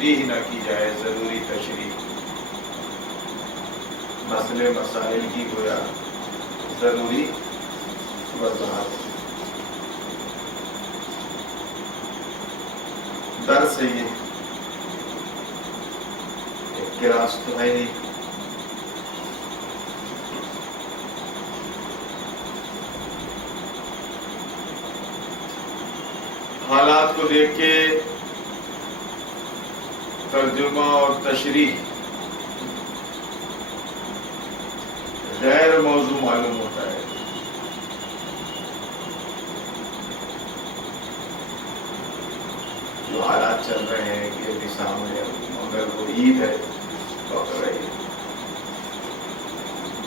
تشریح نہ کی جائے، ضروری تشریح، مسئلے مسائل کی گویا ضروری وضاحت۔ درس ہے یہ، ایک کلاس تو ہے نہیں۔ حالات کو دیکھ کے ترجمہ اور تشریح غیر موضوع معلوم ہوتا ہے۔ جو حالات چل رہے ہیں کہ ابھی سامنے مگر وہ عید ہے، بقر عید،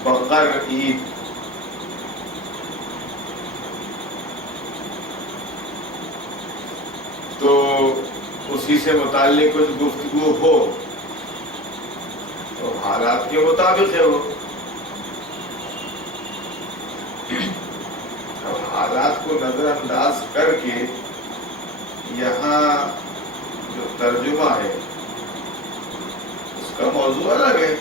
بقر عید، تو اسی سے متعلق کچھ گفتگو ہو تو حالات کے مطابق ہے وہ۔ اب حالات کو نظر انداز کر کے یہاں جو ترجمہ ہے اس کا موضوع الگ ہے۔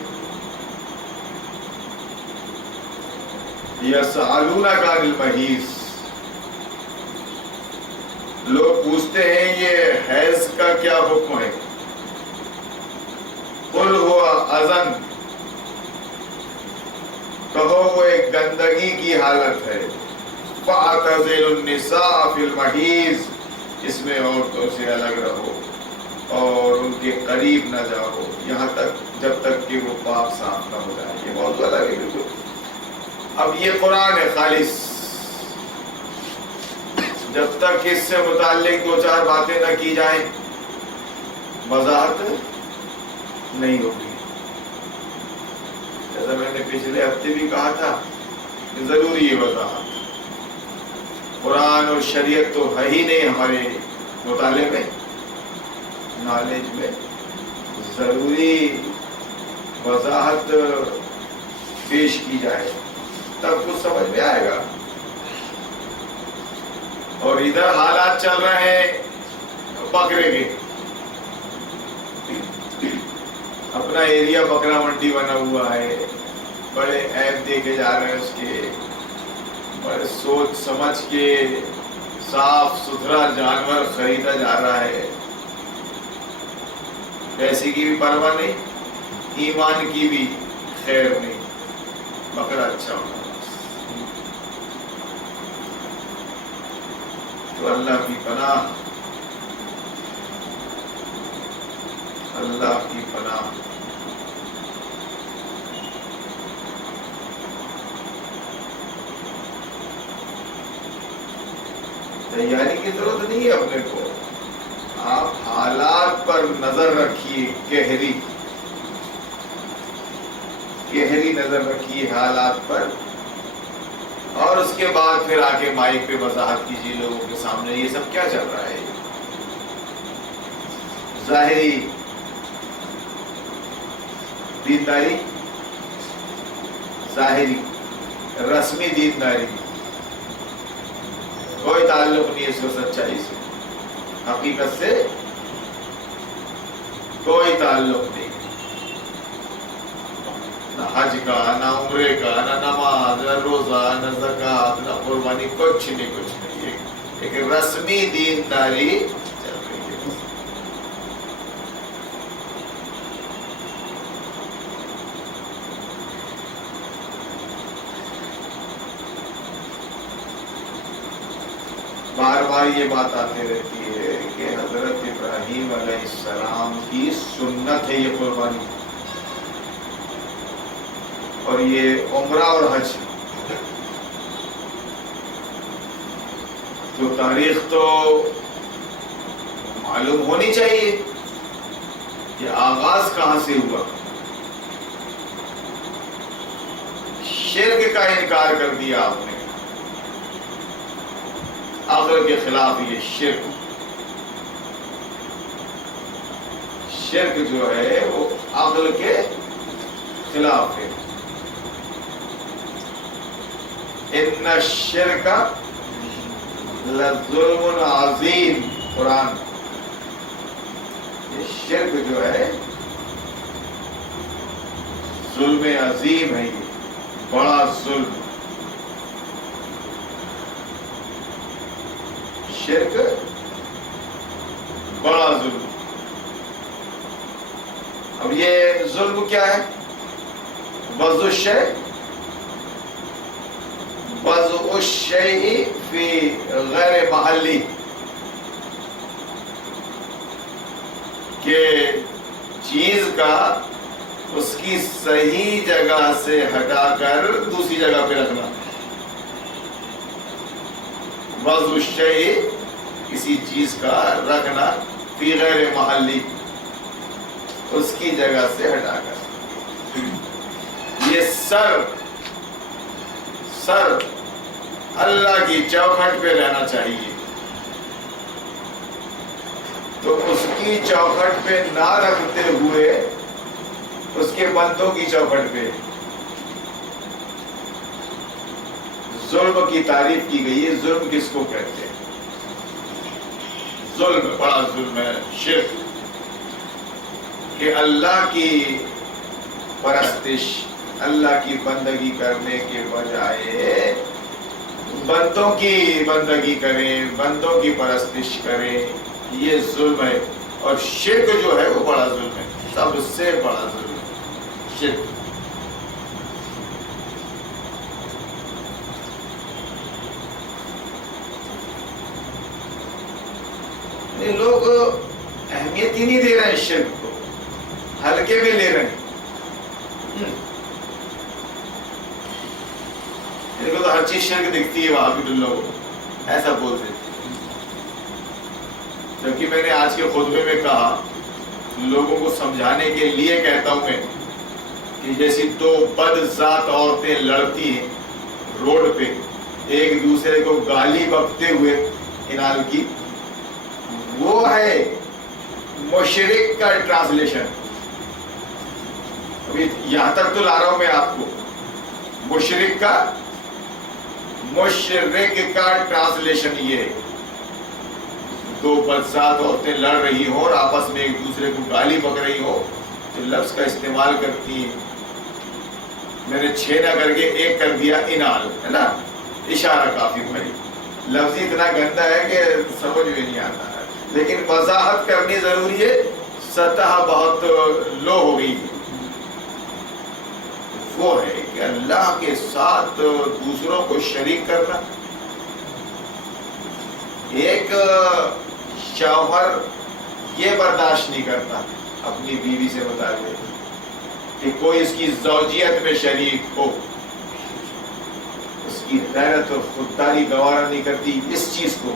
یسألونک عن المحیض، لوگ پوچھتے ہیں یہ حیض کا کیا حکم ہے؟ قل هو اذن، کہو وہ ایک گندگی کی حالت ہے۔ فاعتزلوا النساء فی المحیض، اس میں عورتوں سے الگ رہو اور ان کے قریب نہ جاؤ یہاں تک جب تک کہ وہ پاک صاف نہ ہو جائے۔ یہ موضوع الگ ہے بالکل۔ اب یہ قرآن ہے خالص، جب تک اس سے متعلق دو چار باتیں نہ کی جائیں وضاحت نہیں ہوگی۔ جیسا میں نے پچھلے ہفتے بھی کہا تھا کہ ضروری ہے وضاحت، قرآن اور شریعت تو ہے ہی نہیں ہمارے مطالعے میں، نالج میں، ضروری وضاحت پیش کی جائے تب کچھ سمجھ میں آئے گا۔ اور ادھر حالات چل رہے ہیں بکرے کے، اپنا ایریا بکرا منڈی بنا ہوا ہے، بڑے ایپ دیکھے جا رہے ہیں اس کے، بڑے سوچ سمجھ کے صاف ستھرا جانور خریدا جا رہا ہے، پیسے کی بھی پرواہ نہیں، ایمان کی بھی خیر نہیں، بکرا اچھا ہونا۔ تو اللہ کی پناہ، اللہ کی پناہ۔ تیاری کی ضرورت نہیں ہے اپنے کو، آپ حالات پر نظر رکھیے، گہری نظر رکھیے حالات پر، اور اس کے بعد پھر آ کے مائک پہ وضاحت کیجیے لوگوں کے سامنے یہ سب کیا چل رہا ہے۔ ظاہری دینداری، ظاہری رسمی دینداری، کوئی تعلق نہیں اس کو سچائی سے، حقیقت سے کوئی تعلق نہیں، نہ حج کا، نہ عمرے کا، نہ نماز، نہ روزہ، نہ زکوٰۃ، نہ قربانی، کچھ نہیں، ایک رسمی دینداری چل رہی ہے۔ بار بار یہ بات آتی رہتی ہے کہ حضرت ابراہیم علیہ السلام کی سنت ہے یہ قربانی، اور یہ عمرہ اور حج، تو تاریخ تو معلوم ہونی چاہیے کہ آغاز کہاں سے ہوا۔ شرک کا انکار کر دیا آپ نے، عقل کے خلاف یہ شرک جو ہے وہ عقل کے خلاف ہے۔ ان الشرک لظلم عظیم، قرآن یہ شرک جو ہے ظلم عظیم ہے، یہ بڑا ظلم، شرک بڑا ظلم۔ اب یہ ظلم کیا ہے؟ وضع الشیء فی غیر محلی، کہ چیز کا اس کی صحیح جگہ سے ہٹا کر دوسری جگہ پہ رکھنا۔ وضع الشیء، کسی چیز کا رکھنا، فی غیر محلی، اس کی جگہ سے ہٹا کر۔ یہ سر اللہ کی چوکھٹ پہ رہنا چاہیے، تو اس کی چوکھٹ پہ نہ رکھتے ہوئے اس کے بندوں کی چوکھٹ پہ ظلم کی تعریف کی گئی ہے۔ ظلم کس کو کہتے ہیں؟ ظلم بڑا ظلم ہے شرک، کہ اللہ کی پرستش، اللہ کی بندگی کرنے کے بجائے بندوں کی بندگی کریں، بندوں کی پرستش کریں، یہ ظلم ہے۔ اور شرک جو ہے وہ بڑا ظلم ہے، سب سے بڑا ظلم ہے شرک۔ لوگ اہمیت ہی نہیں دے رہے ہیں شرک کو، ہلکے میں لے رہے ہیں۔ دیکھو تو ہر چیز شرک دکھتی ہے وہاں بھی لوگوں کو، ایسا بولتے ہیں۔ جبکہ میں نے آج کے خطبے میں کہا، لوگوں کو سمجھانے کے لیے کہتا ہوں میں، کہ جیسی دو بد ذات عورتیں لڑتی ہیں روڈ پہ ایک دوسرے کو گالی بکتے ہوئے انال کی، وہ ہے مشرک کا ٹرانسلیشن۔ ابھی یہاں تک تو لا رہا ہوں میں آپ کو، مشرک کا ٹرانسلیشن یہ ہے، دو بدذات عورتیں لڑ رہی ہوں اور آپس میں ایک دوسرے کو گالی بک رہی ہو، تو لفظ کا استعمال کرتی ہیں۔ میں نے 6 نہ کر کے 1 کر دیا، انال ہے نا، اشارہ کافی بھائی، لفظ اتنا گندا ہے کہ سمجھ میں نہیں آتا ہے، لیکن وضاحت کرنی ضروری ہے، سطح بہت لو ہو گئی ہے۔ وہ ہے کہ اللہ کے ساتھ دوسروں کو شریک کرنا۔ ایک شوہر یہ برداشت نہیں کرتا اپنی بیوی سے متعلق کہ کوئی اس کی زوجیت میں شریک ہو، اس کی غیرت اور خودداری گوارا نہیں کرتی۔ اس چیز کو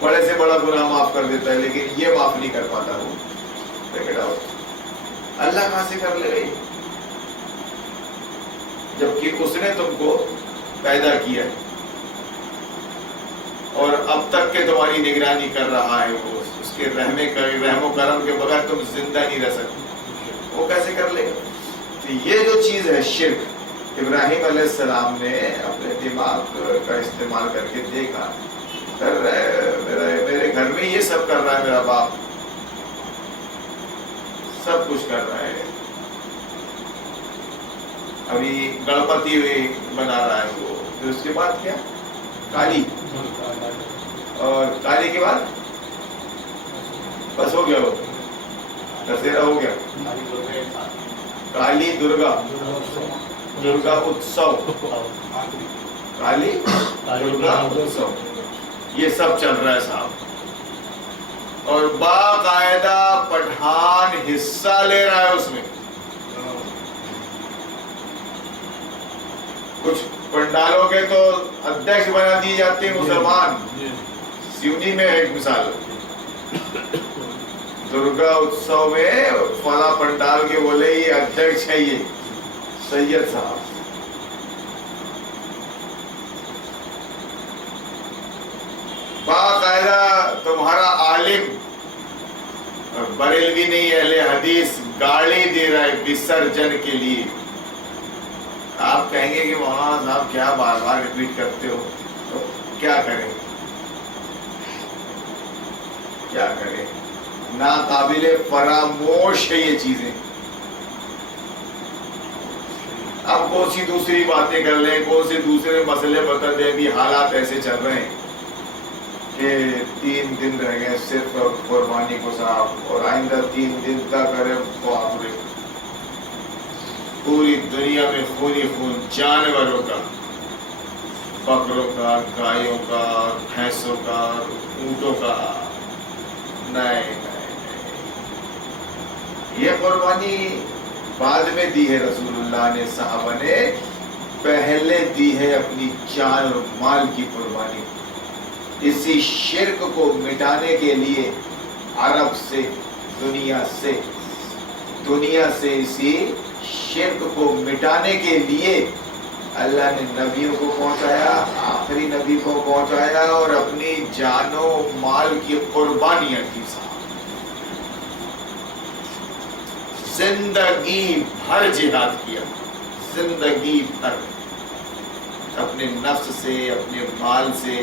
بڑے سے بڑا گناہ معاف کر دیتا ہے، لیکن یہ معاف نہیں کر پاتا وہ۔ اللہ کہاں سے کر لے گئی جبکہ اس نے تم کو پیدا کیا ہے اور اب تک کہ تمہاری نگرانی کر رہا ہے، وہ اس کے رحم و کرم کے بغیر تم زندہ نہیں رہ سکتے، وہ کیسے کر لے گا؟ تو یہ جو چیز ہے شرک، ابراہیم علیہ السلام نے اپنے دماغ کا استعمال کر کے دیکھا، کر رہا ہے میرے گھر میں یہ سب کر رہا ہے، میرا باپ سب کچھ کر رہا ہے، ابھی گڑپتی بنا رہا ہے وہ، پھر اس کے بعد کیا؟ کالی، اور کالی کے بعد بس ہو گیا، وہ دسہرا ہو گیا، کالی درگا اتسو، کالی درگا اتسو، یہ سب چل رہا ہے صاحب، اور باقاعدہ پٹھان حصہ لے رہا ہے اس میں۔ کچھ پنڈالوں کے تو ادھیکش بنا دیے جاتے ہیں مسلمان، سیونی میں ایک مثال، درگا اتسو میں فلاں پنڈال کے بولے یہ ادھیکش ہے، یہ سید صاحب۔ باقاعدہ تمہارا عالم بریلوی نہیں، اہل حدیث گالی دے رہا ہے وسرجن کے لیے۔ آپ کہیں گے کہ مولانا صاحب کیا بار بار ریپیٹ کرتے ہو، تو کیا کریں، کیا کریں؟ ناقابل فراموش ہے یہ چیزیں. اب کون سی دوسری باتیں کر لیں, کون سے دوسرے مسئلے بتا دیں. ابھی حالات ایسے چل رہے ہیں کہ 3 دن رہ گئے صرف قربانی کو صاحب, اور آئندہ 3 دن تک ارے باپ رے پوری دنیا میں خون ہی خون, جانوروں کا, بکروں کا, گایوں کا, بھینسوں کا, اونٹوں کا. نہیں, یہ قربانی بعد میں دی ہے رسول اللہ نے, صحابہ نے پہلے دی ہے اپنی جان اور مال کی قربانی. اسی شرک کو مٹانے کے لیے عرب سے, دنیا سے اسی شرک کو مٹانے کے لیے اللہ نے نبیوں کو پہنچایا, آخری نبی کو پہنچایا, اور اپنی جان و مال کی قربانیاں کی. زندگی بھر جہاد کیا, زندگی بھر اپنے نفس سے, اپنے مال سے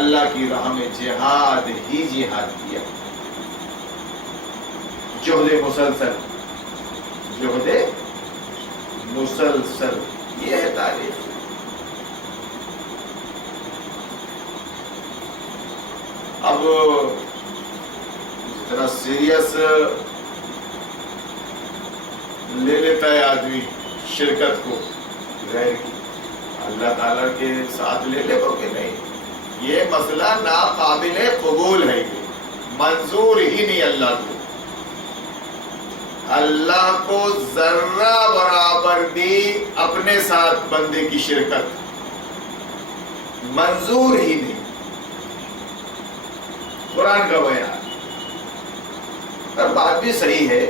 اللہ کی راہ میں جہاد ہی جہاد کیا. جہد مسلسل, یہ ہے تاریخ. اب ذرا سیریس لے لیتا ہے آدمی شرکت کو غیر کی, اللہ تعالیٰ کے ساتھ لے لے گا کہ نہیں, یہ مسئلہ ناقابل قبول ہے, یہ منظور ہی نہیں اللہ کو. اللہ کو ذرہ برابر بھی اپنے ساتھ بندے کی شرکت منظور ہی نہیں. قرآن کا بیان, اور بات بھی صحیح ہے,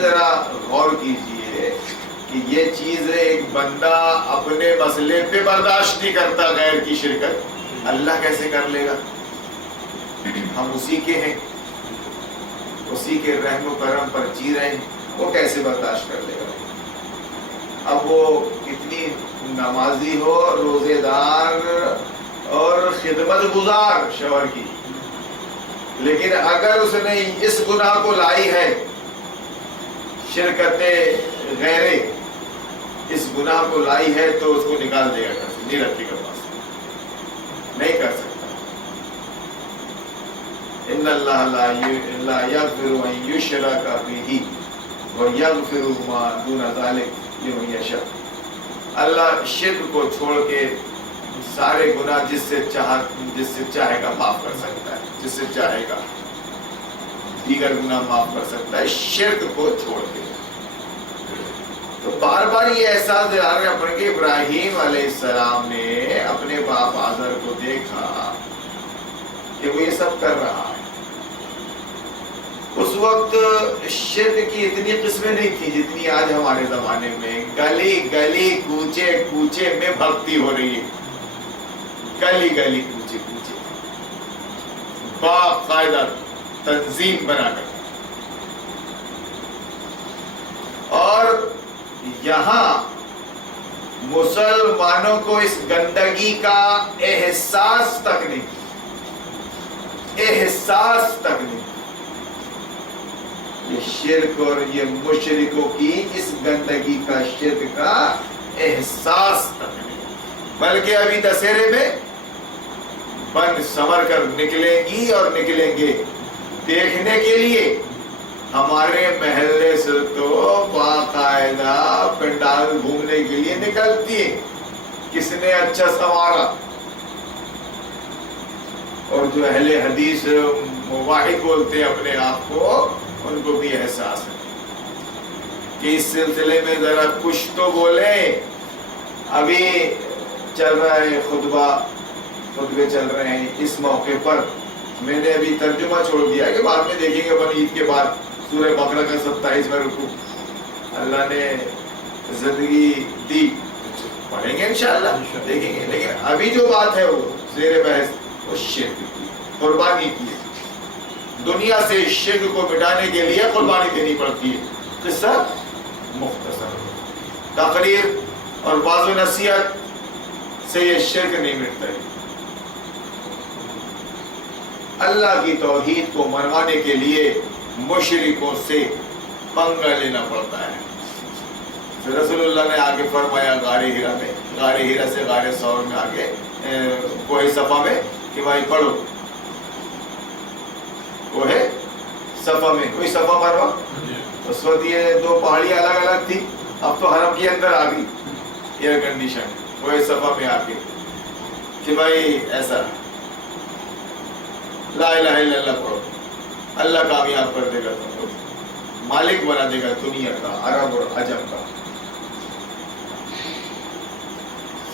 ذرا غور کیجئے کہ یہ چیز ایک بندہ اپنے مسئلے پہ برداشت نہیں کرتا غیر کی شرکت, اللہ کیسے کر لے گا؟ ہم اسی کے ہیں, اسی کے رحم و کرم پر جی رہے ہیں, وہ کیسے برداشت کر لے گا؟ اب وہ کتنی نمازی ہو, روزے دار اور خدمت گزار شوہر کی, لیکن اگر اس نے اس گناہ کو لائی ہے, شرکت غیرے اس گناہ کو لائی ہے, تو اس کو نکال دے گا, نہیں رکھے گا پاس, نہیں کر سکتا. ان اللہ لا یغفر ان یشرک بہ ویغفر ما دون ذلک لمن یشاء. اللہ شرک کو چھوڑ کے سارے گناہ جس سے چاہے گا معاف کر سکتا ہے, جس سے چاہے گا دیگر گناہ معاف کر سکتا ہے, شرک کو چھوڑ کے. تو بار بار یہ احساس دلا رہے ہیں کہ ابراہیم علیہ السلام نے اپنے باپ آزر کو دیکھا کہ وہ یہ سب کر رہا ہے. اس وقت شرک کی اتنی قسمیں نہیں تھی جتنی آج ہمارے زمانے میں. گلی گلی کوچے کوچے میں بھکتی ہو رہی ہے, گلی گلی کوچے کوچے, باقاعدہ تنظیم بنا کر. اور یہاں مسلمانوں کو اس گندگی کا احساس تک نہیں, یہ شرک اور یہ مشرکوں کی اس گندگی کا, شرک کا احساس تک نہیں. بلکہ ابھی دسہرے میں بن سنور کر نکلیں گی اور نکلیں گے دیکھنے کے لیے. ہمارے محلے سے تو باقاعدہ پنڈال گھومنے کے لیے نکلتی ہے, کس نے اچھا سنوارا. اور جو اہل حدیث واحد بولتے ہیں اپنے آپ کو, ان کو بھی احساس ہے کہ اس سلسلے میں ذرا کچھ تو بولیں. ابھی چل رہا ہے خطبے چل رہے ہیں. اس موقع پر میں نے ابھی ترجمہ چھوڑ دیا کہ بعد میں دیکھیں گے, عید کے بعد سورہ بقرہ کا 27واں رکوع. اللہ نے زندگی دی, پڑھیں گے انشاءاللہ, دیکھیں گے. لیکن ابھی جو بات ہے وہ زیر بحث, وہ شرک کی, قربانی کی. دنیا سے شرک کو مٹانے کے لیے قربانی دینی پڑتی ہے. قصہ مختصر, تقریر اور واضح نصیحت سے یہ شرک نہیں مٹتا ہے. اللہ کی توحید کو منوانے کے لیے مشرکوں سے پنگا لینا پڑتا ہے. رسول اللہ نے آگے فرمایا غار ہیرا میں، غار ہیرا سے غار ثور میں آگے کوہ صفا میں کہ بھائی پڑھو. کوہ صفا میں کوئی صفا مروا، اس وقت یہ دو پہاڑیاں الگ الگ تھی، اب تو حرم کے اندر آ گئی ایئر کنڈیشن. کوہ صفا میں آ کے کہ بھائی ایسا لا الہ الا اللہ پڑھو، اللہ کامیاب کر دے گا تم کو، مالک بنا دے گا دنیا کا، عرب اور عجم کا.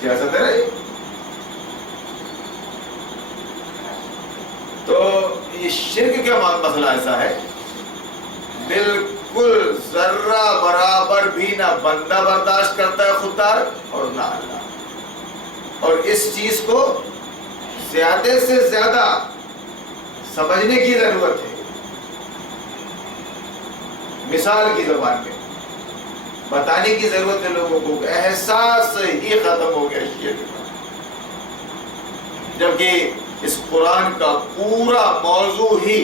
سیاست ہے. تو یہ شرک کا مسئلہ ایسا ہے، بالکل ذرہ برابر بھی نہ بندہ برداشت کرتا ہے خوددار اور نہ اللہ. اور اس چیز کو زیادہ سے زیادہ سمجھنے کی ضرورت ہے. مثال کی زبان میں بتانے کی ضرورت ہے لوگوں کو، احساس ہی ختم ہو گیا شرک کا. جبکہ اس قرآن کا پورا موضوع ہی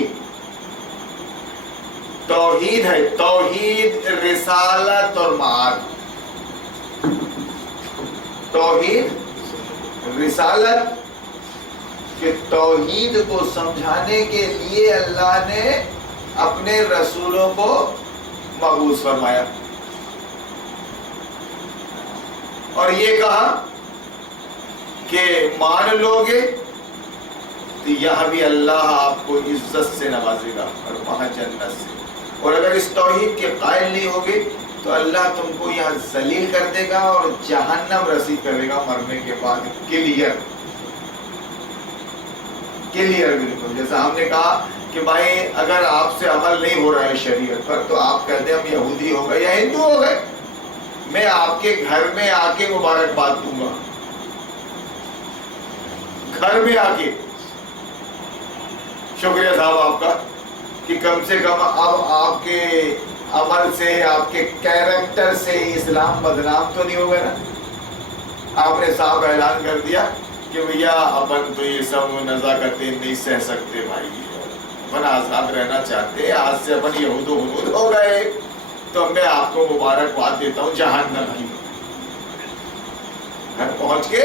توحید ہے، توحید، رسالت اور معاد. توحید، رسالت، کہ توحید کو سمجھانے کے لیے اللہ نے اپنے رسولوں کو مبعوث فرمایا اور یہ کہا کہ مان لوگے تو یہاں بھی اللہ آپ کو عزت سے نوازے گا اور وہاں جنت سے، اور اگر اس توحید کے قائل نہیں ہوگے تو اللہ تم کو یہاں ذلیل کر دے گا اور جہنم رسید کرے گا مرنے کے بعد. کلیئر بالکل. جیسا ہم نے کہا کہ بھائی اگر آپ سے عمل نہیں ہو رہا ہے شریعت پر تو آپ کہتے ہیں ہم یہودی ہو گئے یا ہندو ہو گئے، میں آپ کے گھر میں آ کے مبارکباد دوں گا، گھر میں آ کے. شکریہ صاحب آپ کا کہ کم سے کم اب آپ کے عمل سے، آپ کے کیریکٹر سے اسلام بدنام تو نہیں ہوگا نا. آپ نے صاحب اعلان کر دیا کہ بھیا اپن تو یہ سب نزاکتیں نہیں سہ سکتے بھائی، اپن آزاد رہنا چاہتے ہیں، آج سے اپن یہود و ہنود ہو گئے، تو میں آپ کو مبارکباد دیتا ہوں جہنم کی. گھر پہنچ کے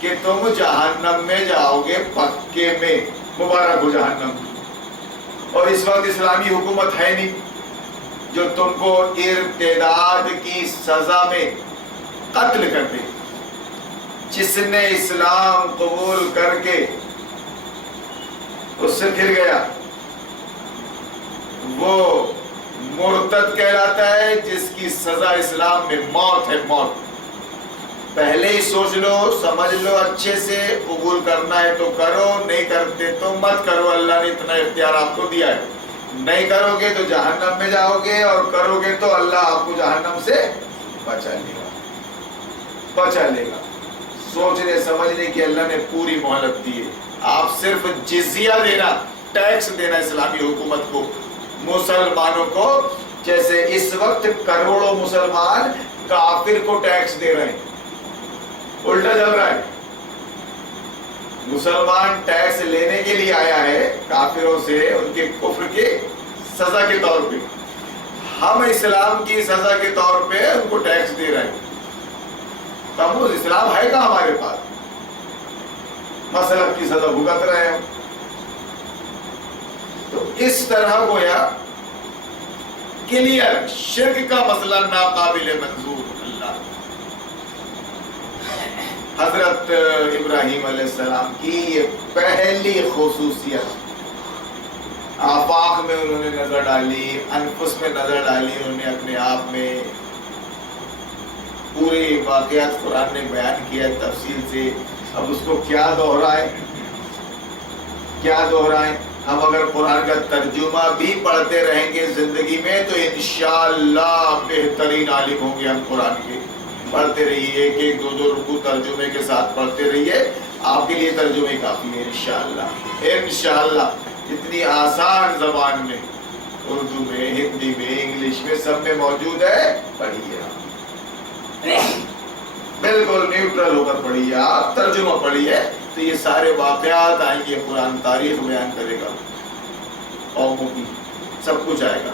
کہ تم جہنم میں جاؤ گے پکے میں، مبارک ہو جہنم. اور اس وقت اسلامی حکومت ہے نہیں جو تم کو ارتداد کی سزا میں قتل کر دے. جس نے اسلام قبول کر کے اس سے پھر گیا وہ مرتد کہلاتا ہے، جس کی سزا اسلام میں موت ہے، موت. پہلے ہی سوچ لو، سمجھ لو اچھے سے، قبول کرنا ہے تو کرو، نہیں کرتے تو مت کرو. اللہ نے اتنا اختیار آپ کو دیا ہے. نہیں کرو گے تو جہنم میں جاؤ گے، اور کرو گے تو اللہ آپ کو جہنم سے بچا لے گا، بچا لے گا. سوچنے سمجھنے کی اللہ نے پوری مہلت دی ہے. آپ صرف جزیہ دینا، ٹیکس دینا اسلامی حکومت کو، مسلمانوں کو. جیسے اس وقت کروڑوں مسلمان کافر کو ٹیکس دے رہے ہیں، الٹا چل رہا ہے. مسلمان ٹیکس لینے کے لیے آیا ہے کافروں سے، ان کے کفر کی سزا کے طور پہ. ہم اسلام کی سزا کے طور پہ ان کو ٹیکس دے رہے ہیں. تب وہ اسلام ہے کہاں ہمارے پاس؟ مسلک کی سزا بھگت رہے ہیں. تو اس طرح گویا کلیئر شرک کا مسئلہ ناقابل منظور. اللہ حضرت ابراہیم علیہ السلام کی یہ پہلی خصوصیت، آفاق میں انہوں نے نظر ڈالی، انفس میں نظر ڈالی، انہوں نے اپنے آپ میں. پورے واقعات قرآن نے بیان کیا تفصیل سے. اب اس کو کیا دہرائیں، کیا دہرائیں؟ ہم اگر قرآن کا ترجمہ بھی پڑھتے رہیں گے زندگی میں تو انشاءاللہ بہترین عالم ہوں گے ہم قرآن کے. پڑھتے رہیے، ایک ایک دو دو رکوع ترجمے کے ساتھ پڑھتے رہیے، آپ کے لیے ترجمے کافی ہے انشاءاللہ. انشاءاللہ اتنی آسان زبان میں، اردو میں، ہندی میں، انگلش میں، سب میں موجود ہے. پڑھیے، بالکل نیوٹرل ہو کر پڑھیے، آپ ترجمہ پڑھیے تو یہ سارے واقعات آئیں گے، قرآن تاریخ بیان کرے گا قوموں کی، سب کچھ آئے گا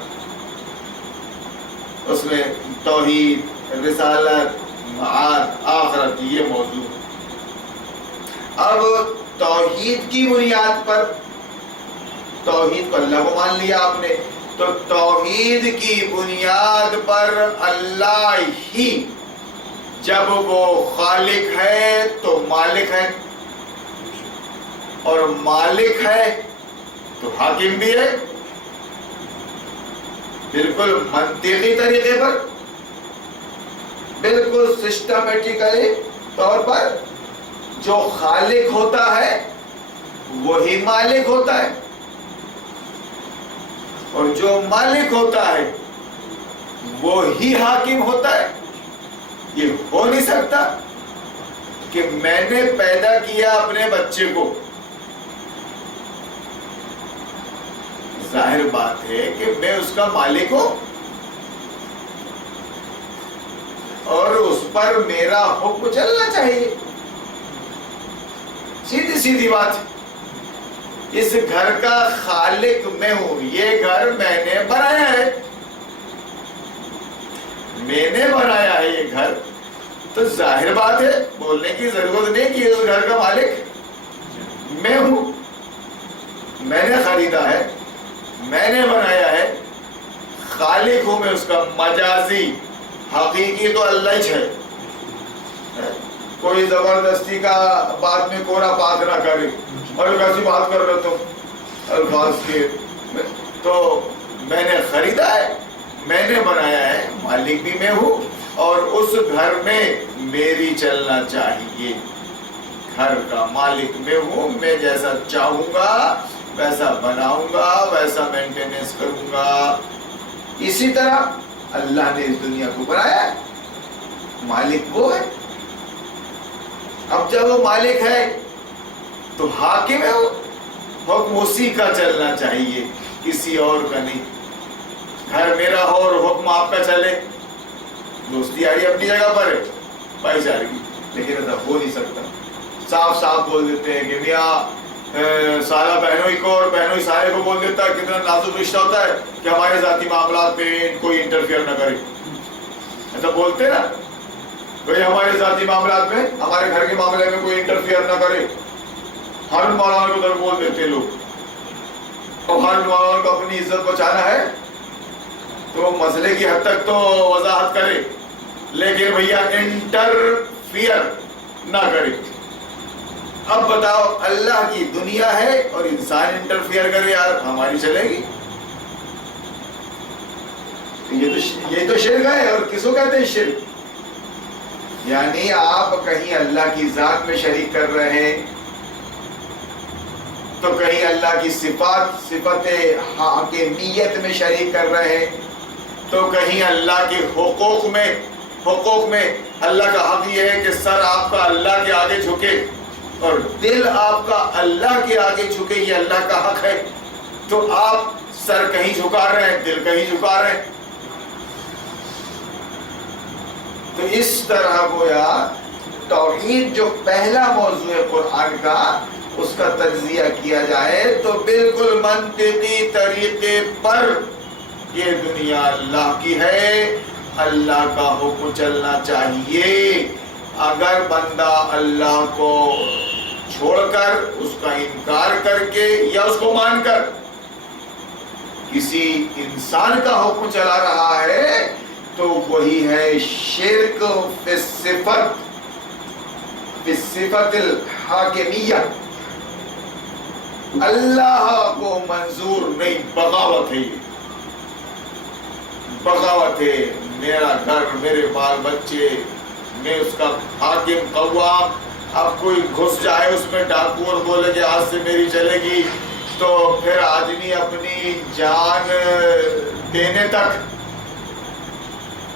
اس میں، توحید، رسالت، معاد، آخرت، یہ موضوع۔ اب توحید کی بنیاد پر، توحید کو اللہ کو مان لیا آپ نے، تو توحید کی بنیاد پر اللہ ہی جب وہ خالق ہے تو مالک ہے، اور مالک ہے تو حاکم بھی ہے، بالکل منطقی طریقے پر، بالکل سسٹمیٹیکلی طور پر جو خالق ہوتا ہے وہی مالک ہوتا ہے، اور جو مالک ہوتا ہے وہی حاکم ہوتا ہے۔ یہ ہو نہیں سکتا کہ میں نے پیدا کیا اپنے بچے کو، ظاہر بات ہے کہ میں اس کا مالک ہوں اور اس پر میرا حکم چلنا چاہیے، سیدھی سیدھی بات۔ اس گھر کا خالق میں ہوں، یہ گھر میں نے بنایا ہے، میں نے بنایا ہے یہ گھر، تو ظاہر بات ہے بولنے کی ضرورت نہیں کہ اس گھر کا مالک میں ہوں، میں نے خریدا ہے، میں نے بنایا ہے، خالق ہوں میں اس کا، مجازی، حقیقی تو اللہ ہی ہے۔ کوئی زبردستی کا بات میں کوڑا پاک نہ کرے، اور کیسی بات کر رہے تم الفاظ کے، تو میں نے خریدا ہے، میں نے بنایا ہے، مالک بھی میں ہوں، اور اس گھر میں میری چلنا چاہیے، گھر کا مالک میں ہوں، میں جیسا چاہوں گا ویسا بناؤں گا، ویسا مینٹیننس کروں گا۔ اسی طرح اللہ نے اس دنیا کو بنایا ہے، مالک وہ ہے۔ اب جب وہ مالک ہے تو حاکم ہے، وہ حکم اسی کا چلنا چاہیے، کسی اور کا نہیں۔ گھر میرا ہو اور حکم آپ کا چلے، دوستی یاری اپنی جگہ پر ہے، بھائی چارگی، لیکن ایسا ہو نہیں سکتا۔ صاف صاف بول دیتے ہیں کہ میاں سارا بہنوئی کو اور بہنوئی سارے کو بول دیتا ہے، کتنا نازک رشتہ ہوتا ہے کہ ہمارے ذاتی معاملات میں کوئی انٹرفیئر نہ کرے، ایسا بولتے نا، کوئی ہمارے ذاتی معاملات میں، ہمارے گھر کے معاملے میں کوئی انٹرفیئر نہ کرے۔ ہر مولانا کو تو بول دیتے لوگ، اور ہر مولانا کو اپنی عزت بچانا ہے تو مسئلے کی حد تک تو وضاحت کرے، لیکن بھیا انٹرفیئر نہ کرے۔ اب بتاؤ، اللہ کی دنیا ہے اور انسان انٹرفیئر کرے، یار ہماری چلے گی؟ یہ تو شرک ہے، اور کس کو کہتے ہیں شرک؟ یعنی آپ کہیں اللہ کی ذات میں شریک کر رہے ہیں، تو کہیں اللہ کی صفت حاکمیت میں شریک کر رہے ہیں، تو کہیں اللہ کے حقوق میں اللہ کا حق یہ ہے کہ سر آپ کا اللہ کے آگے جھکے اور دل آپ کا اللہ کے آگے جھکے، یہ اللہ کا حق ہے، تو آپ سر کہیں جھکا رہے ہیں، دل کہیں جھکا رہے ہیں۔ تو اس طرح گویا توحید جو پہلا موضوع ہے قرآن کا، اس کا تجزیہ کیا جائے تو بالکل منطقی طریقے پر یہ دنیا اللہ کی ہے، اللہ کا حکم چلنا چاہیے۔ اگر بندہ اللہ کو چھوڑ کر، اس کا انکار کر کے یا اس کو مان کر کسی انسان کا حکم چلا رہا ہے تو وہی ہے شرک فی صفت الحاکمیہ، اللہ کو منظور نہیں، بغاوت ہے، یہ بغاوت ہے۔ میرا گھر، میرے بال بچے، میں اس کا حاکم قوام، اب کوئی گھس جائے اس میں ڈاکو اور بولے کہ آج سے میری چلے گی، تو پھر آدمی اپنی جان دینے تک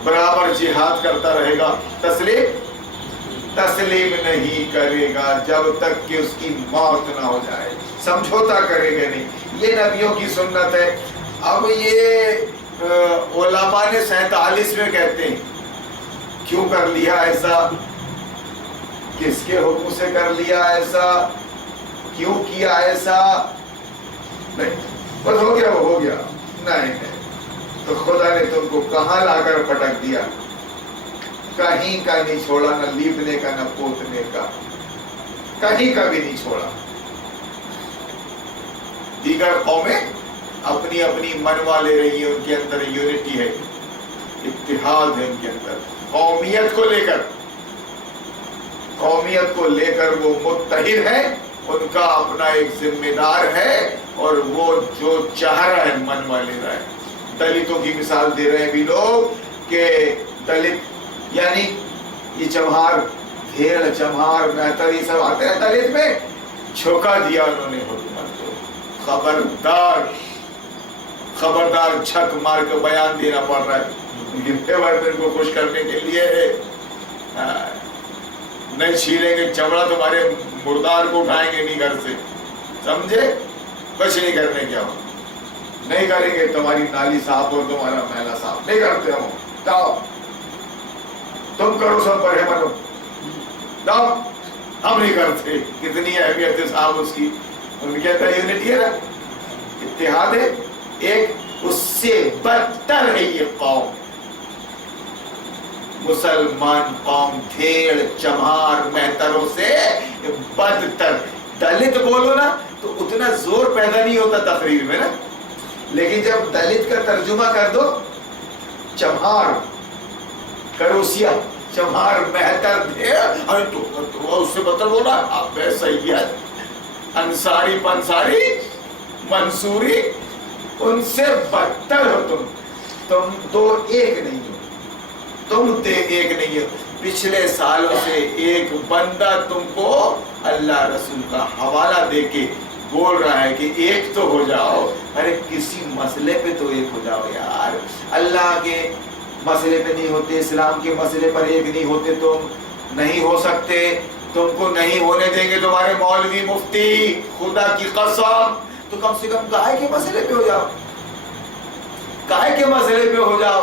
برابر جہاد کرتا رہے گا، تسلیم نہیں کرے گا جب تک کہ اس کی موت نہ ہو جائے، سمجھوتا کرے گا نہیں۔ یہ نبیوں کی سنت ہے۔ اب یہ علماء نے 47 میں کہتے ہیں کیوں کر لیا ایسا؟ کس کے حکم سے کر لیا ایسا, کیوں کیا ایسا؟ نہیں, بس ہو گیا وہ ہو گیا. نہیں تو خدا نے تم کو کہاں لا کر پٹک دیا؟ کہیں کا نہیں چھوڑا, نہ لیپنے کا نہ پوتنے کا, کہیں کا بھی نہیں چھوڑا. دیگر قومیں اپنی اپنی منوا لے رہی ہیں, ان کے اندر یونٹی ہے, اتحاد ہے ان کے اندر, قومیت کو لے کر, قومیت کو لے کر وہ متحد ہے, ان کا اپنا ایک ذمہ دار ہے, اور وہ جو چاہ رہا ہے منوا لے رہا ہے. دلتوں کی مثال دے رہے ہیں بھی لوگ کہ دلت یعنی یہ چمہار, بھیڑ چمہار مہتر یہ سب آتے ہیں دلت میں, چھوکا دیا انہوں نے حکومت کو. خبردار خبردار, چھک مار کے بیان دینا پڑ رہا ہے گورنمنٹ کو خوش کرنے کے لیے. نہیں چھیلیں گے چمڑا تمہارے مردار کو اٹھائیں گے نہیں گھر سے, سمجھے؟ کچھ نہیں کرنے کیا ہو, نہیں کریں گے تمہاری نالی صاف اور تمہارا میلا صاف نہیں کرتے ہم. جاؤ تم کرو, سب پڑھے بنو, جاؤ ہم نہیں کرتے. کتنی اہمیت ہے صاحب اس کی, ان کے اندر یونٹی ہے نا, اتحاد ہے. ایک اس سے بدتر ہے یہ قوم, مسلمان قوم بھیڑ چمہار مہتروں سے بدتر. دلت بولو نا تو اتنا زور پیدا نہیں ہوتا تقریر میں نا, لیکن جب دلت کا ترجمہ کر دو, چمہار کروسیا چمہار مہتر بھیڑ, ارے تو اس سے بدتر بولا آپ سید انصاری پنصاری منصوری, ان سے بدتر ہو تم تو ایک نہیں ہو, تم ایک نہیں ہو. پچھلے سالوں سے ایک بندہ تم کو اللہ رسول کا حوالہ دے کے بول رہا ہے کہ ایک تو ہو جاؤ. ارے کسی مسئلے پہ تو ایک ہو جاؤ یار. اللہ کے مسئلے پہ نہیں ہوتے, اسلام کے مسئلے پر ایک نہیں ہوتے, تم نہیں ہو سکتے. تم کو نہیں ہونے دیں گے تمہارے مولوی مفتی, خدا کی قسم. تو کم سے کم گائے کے مسئلے پہ ہو جاؤ, گائے کے مسئلے پہ ہو جاؤ,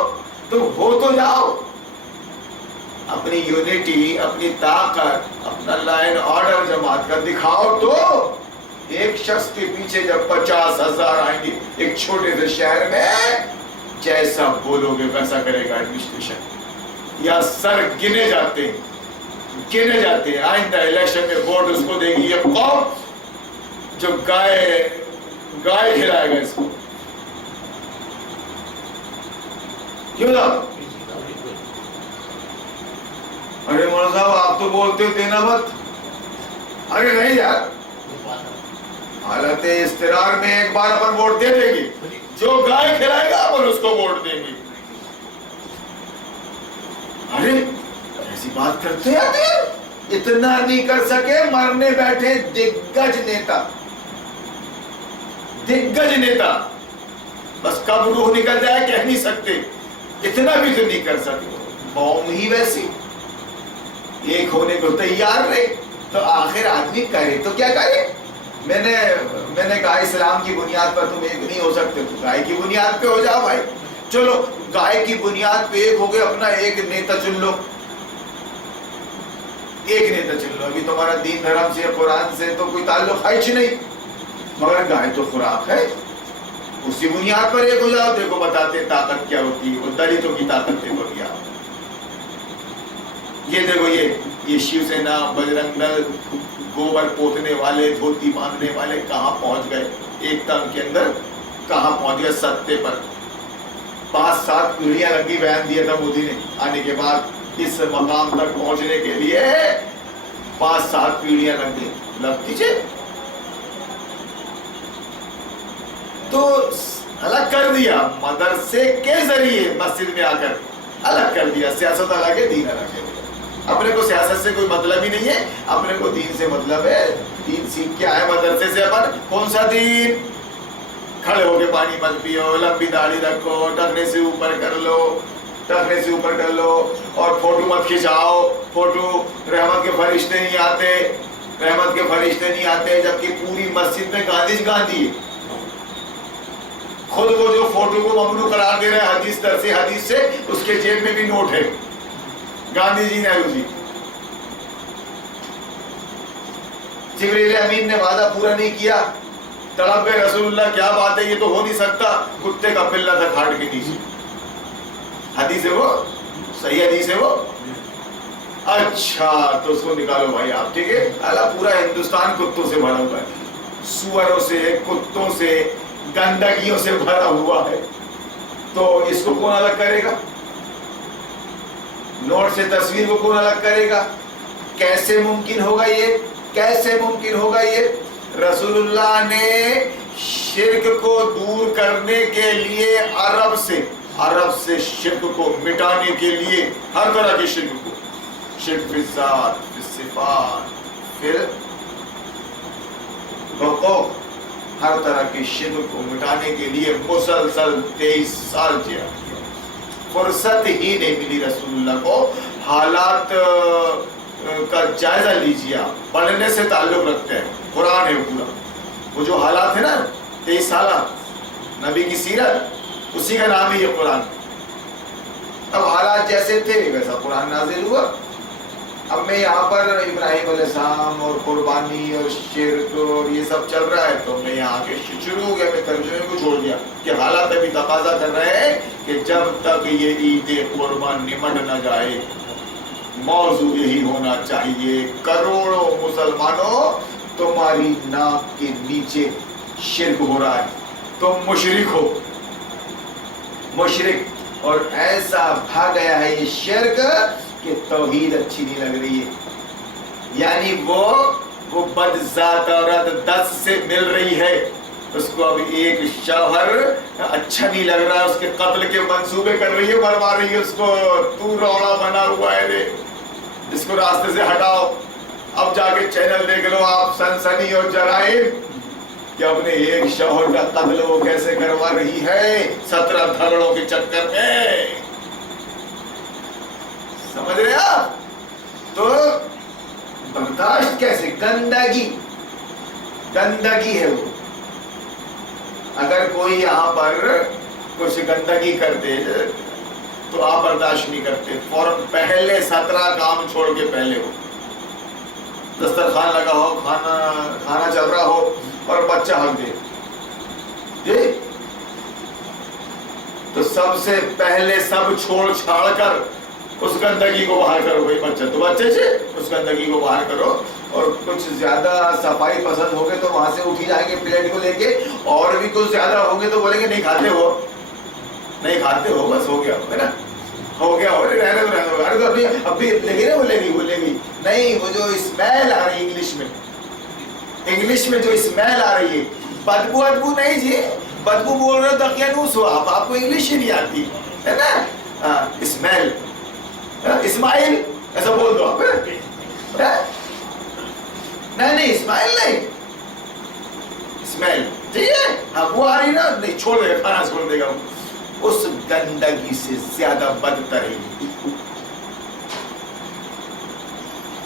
تم ہو تو جاؤ. اپنی یونٹی, اپنی طاقت, اپنا لائن آرڈر جماعت کا دکھاؤ. تو ایک شخص کے پیچھے جب 50,000 آئیں گے ایک چھوٹے سے شہر میں, جیسا بولو گے ویسا کرے گا ایڈمنسٹریشن. یا سر گنے جاتے ہیں, آئندہ الیکشن میں ووٹ اس کو دے گی یہ قوم جو گائے کھلائے گا اس کو. کیوں نہ؟ ارے مولانا صاحب آپ تو بولتے ہو دینا مت. ارے نہیں یار, حالت استقرار میں ایک بار اپن ووٹ دے دیں گے, جو گائے کھلائے گا اپن اس کو ووٹ دیں گے. ارے ایسی بات کرتے ہیں, اتنا نہیں کر سکے, مرنے بیٹھے دگگج نیتا, بس کب روح نکل جائے کہہ نہیں سکتے, اتنا بھی تو نہیں کر سکتے. قوم ہی ویسی ایک ہونے کو تیار رہے, تو آخر آدمی کرے تو کیا کرے. میں نے کہا اسلام کی بنیاد پر تم ایک نہیں ہو سکتے, تو گائے کی بنیاد پہ ہو جاؤ بھائی. چلو گائے کی بنیاد پہ ایک ہو گئے, اپنا ایک نیتا چن لو, ایک نیتا چن لو. ابھی تمہارا دین دھرم سے قرآن سے تو کوئی تعلق ہے نہیں, مگر گائے تو خوراک ہے, اسی بنیاد پر ایک ہو جاؤ. دیکھو بتاتے طاقت کیا ہوتی ہے, وہ دلتوں کی طاقت دیکھو. یہ دیکھو یہ شیو سینا, بجرنگ دل, گوبر پوتنے والے, دھوتی باندھنے والے کہاں پہنچ گئے, ایکتا ان کے اندر کہاں پہنچ گئے. ستے پر 5-7 پیڑھیاں لگی, بیان دیا تھا مودی نے آنے کے بعد. اس مقام تک پہنچنے کے لیے 5-7 پیڑھیاں لگ دیجیے. تو الگ کر دیا, مدرسے کے ذریعے مسجد میں آ کر الگ کر دیا. سیاست الگ ہے, دین الگ ہے. اپنے کو سیاست سے کوئی مطلب ہی نہیں ہے, اپنے کو دین سے مطلب ہے. دین سیکھ کے آئے مدرسے سے, اپن کون سا دین؟ کھڑے ہو کے پانی مت پیو, لمبی داڑھی رکھو, ٹخنے سے اوپر کر لو, اور فوٹو مت کھچاؤ. فوٹو رحمت کے فرشتے نہیں آتے, جبکہ پوری مسجد میں گاندھی ہے. خود وہ جو فوٹو کو ممنوع قرار دے رہا ہے حدیث درس حدیث سے, اس کے جیب میں بھی نوٹ ہے, گاندھی جی نہرو جی. جبریل امین نے وعدہ پورا نہیں کیا، تڑپ گئے رسول اللہ کیا بات ہے، یہ تو ہو نہیں سکتا، کتے کا پلا تھا کھاٹ کے نیچے. حدیث ہے وہ، صحیح حدیث ہے وہ. اچھا تو اس کو نکالو بھائی آپ، ٹھیک ہے. اللہ پورا ہندوستان کتوں سے بھرا ہوا ہے، سوروں سے، کتوں سے، گندگیوں سے بھرا ہوا ہے، تو اس کو کون الگ کرے گا؟ نوٹ سے تصویر کو کون الگ کرے گا؟ کیسے ممکن ہوگا یہ؟ کیسے ممکن ہوگا یہ؟ رسول اللہ نے شرک کو دور کرنے کے لیے عرب سے شرک کو مٹانے کے لیے، ہر طرح کے شرک کو، شرک فی الذات، فی الصفات، پھر حقوق، ہر طرح کے شرک کو مٹانے کے لیے مسلسل 23 سال جہاد کیا. فرصت ہی نہیں ملی رسول اللہ کو. حالات کا جائزہ لیجیے آپ، پڑھنے سے تعلق رکھتے ہیں، قرآن ہے پورا. وہ جو حالات ہیں نا 23 سالہ نبی کی سیرت، اسی کا نام ہی یہ قرآن. اب حالات جیسے تھے ویسا قرآن نازل ہوا. اب میں یہاں پر ابراہیم علیہ السلام اور قربانی اور شرک اور یہ سب چل رہا ہے، تو میں یہاں کے شروع ہو گیا، میں ترجمے کو چھوڑ دیا کہ حالات ابھی تقاضا کر رہے ہیں کہ جب تک یہ عید قربان نمٹ نہ جائے، موضوع یہی ہونا چاہیے، کروڑوں مسلمانوں تمہاری ناک کے نیچے شرک ہو رہا ہے، تم مشرک ہو، مشرک. اور ایسا بھاگ گیا ہے یہ شرک کہ توحید اچھی نہیں لگ رہی ہے. یعنی وہ بد ذات عورت 10 سے مل رہی ہے، اس کو اب ایک شوہر اچھا نہیں لگ رہا ہے، اس کے قتل کے منصوبے کر رہی ہے، مروا رہی ہے اس کو. تو روڑا بنا ہوا ہے رے، اس کو راستے سے ہٹاؤ. اب جا کے چینل دیکھ لو آپ، سنسنی اور جرائم، کہ اپنے ایک شوہر کا قتل وہ کیسے کروا رہی ہے 17 دھڑوں کے چکر میں. سمجھ رہے آپ؟ تو برداشت کیسے؟ گندگی ہے وہ. اگر کوئی یہاں پر کچھ گندگی کرتے تو آپ برداشت نہیں کرتے، فوراً پہلے 17 کام چھوڑ کے پہلے ہو. دسترخوان لگا ہو، کھانا چل رہا ہو اور بچہ ہنس دے جی، تو سب سے پہلے سب چھوڑ چھاڑ کر اس گندگی کو باہر کرو. بھائی بچہ تو بچے سے اس گندگی کو باہر کرو. اور کچھ زیادہ صفائی پسند ہو گے تو وہاں سے اٹھی جائیں گے پلیٹ کو لے کے، اور بھی کچھ زیادہ ہوں گے تو بولیں گے نہیں کھاتے ہو، نہیں کھاتے ہو، بس ہو گیا ہے نا، ہو گیا ہو رہنے دو. اب بھی لگے نا، بولے گی نہیں. وہ جو اسمیل آ رہی ہے انگلش میں جو اسمیل آ رہی ہے، بدبو نہیں جی، بدبو بول رہے ہو دقیانوس ہو آپ کو انگلش ہی نہیں آتی ہے نا. اسمیل، اسماعیل ایسا بول دو آپ. نہیں اسماعیل نہیں، اسمیل ٹھیک ہے. ہاں وہ آ رہی نا، نہیں چھوڑ دے گا، کھانا چھوڑ دے گا. اس گندگی سے زیادہ بدتر ہے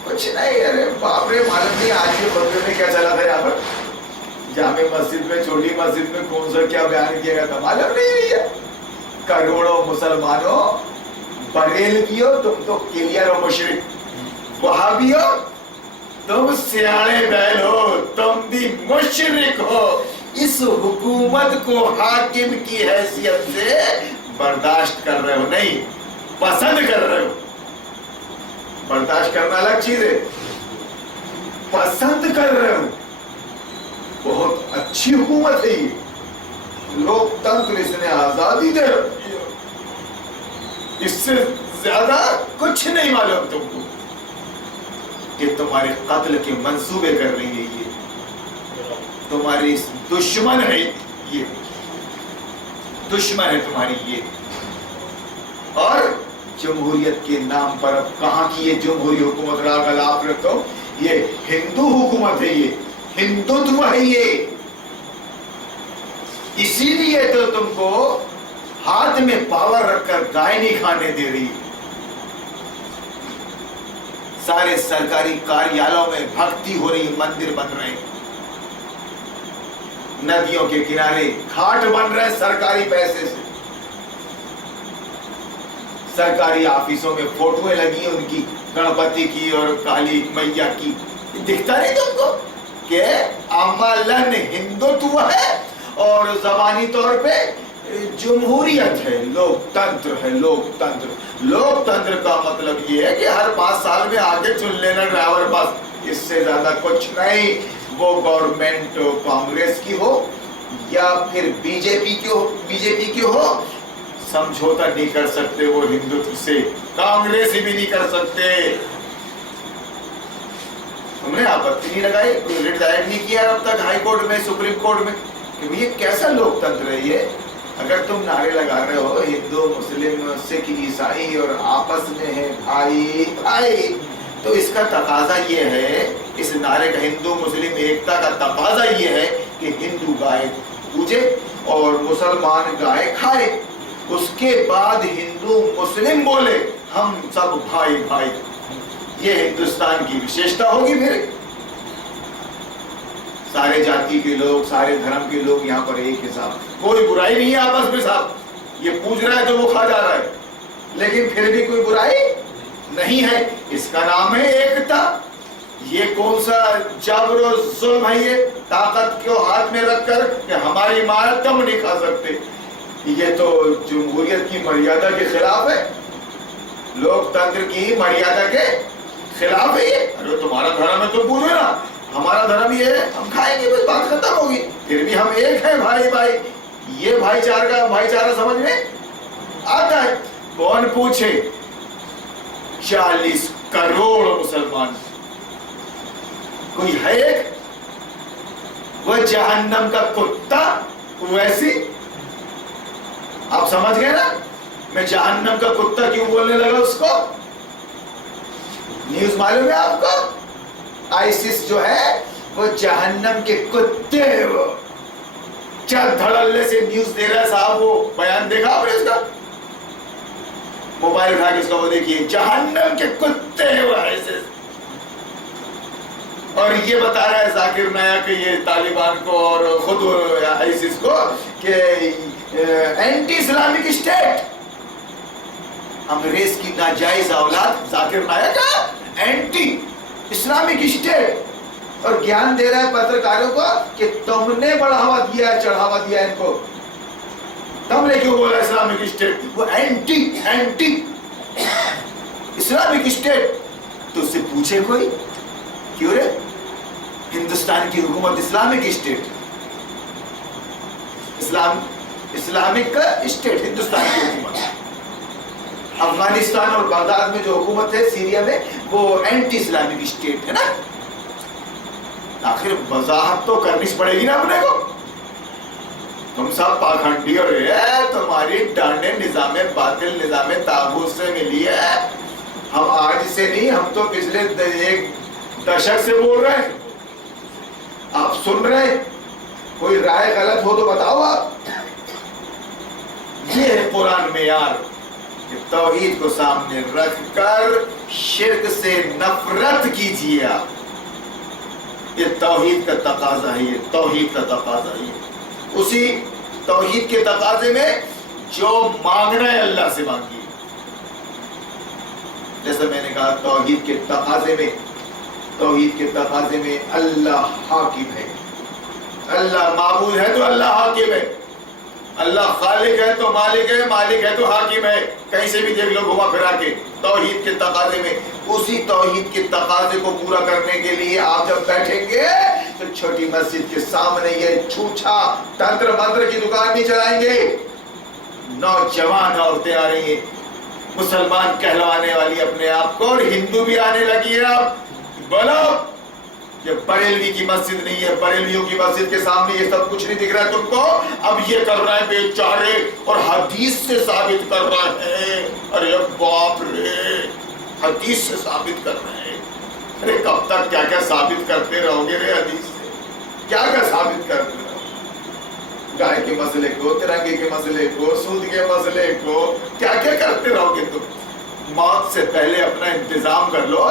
کچھ نہیں. ارے باپ رے، معلوم نہیں آج کے بندے میں کیا چلا تھا یہاں پر، جامع مسجد میں، چھوٹی مسجد میں کون سا کیا بیان کیا گیا تھا معلوم نہیں ہے. کروڑوں مسلمانوں، بریلویوں تم تو کلیئر ہو مشرک، وہابیوں تم سیاڑے بیل ہو، تم بھی مشرک ہو. اس حکومت کو حاکم کی حیثیت سے برداشت کر رہے ہو، نہیں پسند کر رہے ہو. برداشت کرنا الگ چیز ہے، پسند کر رہے ہو. بہت اچھی حکومت ہے یہ، لوک تنتر، اس نے آزادی دے رکھی ہے. اس سے زیادہ کچھ نہیں معلوم تم کو کہ تمہارے قتل کے منصوبے کر رہی ہے یہ، تمہاری دشمن ہے یہ، دشمن ہے تمہاری یہ. اور جمہوریت کے نام پر اب کہاں کی یہ جمہوری حکومت راگ الاپ رکھو، یہ ہندو حکومت ہے، یہ ہندوتو ہے یہ. اسی لیے تو تم کو ہاتھ میں پاور رکھ کر گائے نہیں کھانے دے رہی. سارے سرکاری کاریالوں میں بھکتی ہو رہی، مندر بن رہے، ندیوں کے کنارے گھاٹ بن رہے سرکاری پیسے سے. سرکاری آفیسوں میں فوٹویں لگی ہیں ان کی، گنپتی کی اور کالی میا کی. دکھتا نہیں تم کو؟ کہ عملاً ہندوتو ہے اور زبانی طور پہ جمہوریت ہے، لوکتنتر ہے، لوکتنتر۔ لوکتنتر کا مطلب یہ ہے کہ ہر 5 سال میں آگے چن لینا ڈرائیور، بس اس سے زیادہ کچھ نہیں۔ وہ گورنمنٹ کانگریس کی ہو یا پھر بی جے پی کی ہو، سمجھوتا نہیں کر سکتے وہ ہندوتو سے، کانگریس بھی نہیں کر سکتے۔ ہم نے آپتی نہیں لگائی، کوئی ریٹ دائر نہیں کیا اب تک ہائی کورٹ میں، سپریم کورٹ میں، کہ یہ کیسا لوکتنتر ہے یہ؟ اگر تم نعرے لگا رہے ہو ہندو مسلم سکھ عیسائی اور آپس میں ہے بھائی بھائی، تو اس کا تقاضا یہ ہے، اس نعرے کا ہندو مسلم ایکتا کا تقاضا یہ ہے کہ ہندو گائے پوجے اور مسلمان گائے کھائے، اس کے بعد ہندو مسلم بولے ہم سب بھائی بھائی۔ یہ ہندوستان کی وشیشتا ہوگی میرے، سارے جاتی کے لوگ، سارے دھرم کے لوگ یہاں پر ایک حساب، کوئی برائی نہیں ہے آپس میں، صاحب یہ پوج رہا ہے تو وہ کھا جا رہا ہے، لیکن پھر بھی کوئی برائی نہیں ہے، اس کا نام ہے ایکتا۔ یہ کون سا جبر و ظلم ہے یہ، طاقت کو ہاتھ میں رکھ کر کہ ہماری مار تم نہیں کھا سکتے؟ یہ تو جمہوریت کی مریادہ کے خلاف ہے، لوکتنتر کی مریادہ کے خلاف ہے یہ۔ ارے تمہارا دھرم ہے تو پوجو نا، ہمارا دھرم یہ ہے ہم کھائیں گے، بس بات ختم ہوگی، پھر بھی ہم ایک ہیں بھائی بھائی۔ یہ بھائی چارہ سمجھ میں آتا ہے؟ کون پوچھے 40 کروڑ مسلمان، کوئی ہے ایک وہ جہنم کا کتا ویسی؟ آپ سمجھ گئے نا میں جہنم کا کتا کیوں بولنے لگا اس کو؟ نیوز معلوم ہے آپ کو؟ آئیسس جو ہے وہ جہنم کے کتے ہیں، وہ چل دھڑلے سے نیوز دے رہا ہے صاحب، وہ بیان دیکھا آپ نے اس کا؟ موبائل اٹھا کے اس کا وہ دیکھیے، جہنم کے کتے ہیں وہ آئیسس، اور یہ بتا رہا ہے ذاکر نائک کہ یہ طالبان کو اور خود آئیسس کو کہ اینٹی اسلامک اسٹیٹ، انگریز کی ناجائز اولاد Zakir Naik anti Islamic state, اور گیان دے رہا ہے پترکاروں کو کہ تم نے بڑھاوا دیا ہے، چڑھاوا دیا ہے ان کو، تم نے کیوں بولا اسلامک اسٹیٹ؟ وہ اینٹی اسلامک اسٹیٹ۔ تو اس سے پوچھے کوئی کیوں رے ہندوستان کی حکومت اسلامک اسٹیٹ، اسلامک کا اسٹیٹ ہندوستان کی حکومت، افغانستان اور بغداد میں جو حکومت ہے سیریا میں وہ اینٹی اسلامک اسٹیٹ ہے نا؟ آخر وضاحت تو کرنی پڑے گی نا اپنے کو، تم سب پاکھنڈی اور تمہاری ڈانڈیں نظام باطل نظام طاغوت سے ملی ہے، ہم آج سے نہیں، ہم تو پچھلے 1 دشک سے بول رہے ہیں، آپ سن رہے ہیں، کوئی رائے غلط ہو تو بتاؤ آپ۔ یہ ہے قرآن معیار کہ توحید کو سامنے رکھ کر شرک سے نفرت کیجیے آپ، یہ توحید کا تقاضا ہے، یہ توحید کا تقاضا ہے۔ اسی توحید کے تقاضے میں جو مانگنا ہے اللہ سے مانگیے، جیسا میں نے کہا توحید کے تقاضے میں اللہ حاکم ہے، اللہ معبود ہے تو اللہ حاکم ہے، اللہ خالق ہے تو مالک ہے، مالک ہے تو حاکم ہے، کہیں سے بھی دیکھ لو گھما پھرا کے توحید کے تقاضے میں۔ اسی توحید کے تقاضے کو پورا کرنے کے لیے آپ جب بیٹھیں گے تو چھوٹی مسجد کے سامنے یہ چھوچا تنتر منتر کی دکان نہیں چلائیں گے، نوجوان عورتیں آ رہی ہیں مسلمان کہلوانے والی اپنے آپ کو، اور ہندو بھی آنے لگی ہے، اب بولو یہ بریلوی کی مسجد نہیں ہے، بریلویوں کی مسجد کے سامنے یہ سب کچھ نہیں دکھ رہا ہے تم کو، اب یہ کر رہا ہے بیچارے، اور حدیث سے ثابت کر رہا ہے، ارے باپ رے، حدیث سے ثابت کر رہے ہیں، ارے کب تک کیا کیا ثابت کرتے رہو گے رے حدیث سے، کیا کیا ثابت کرتے رہو، گائے کے مسئلے کو، ترنگے کے مسئلے کو، سود کے مسئلے کو، کیا کیا کرتے رہو گے تم؟ موت سے پہلے اپنا انتظام کر لو،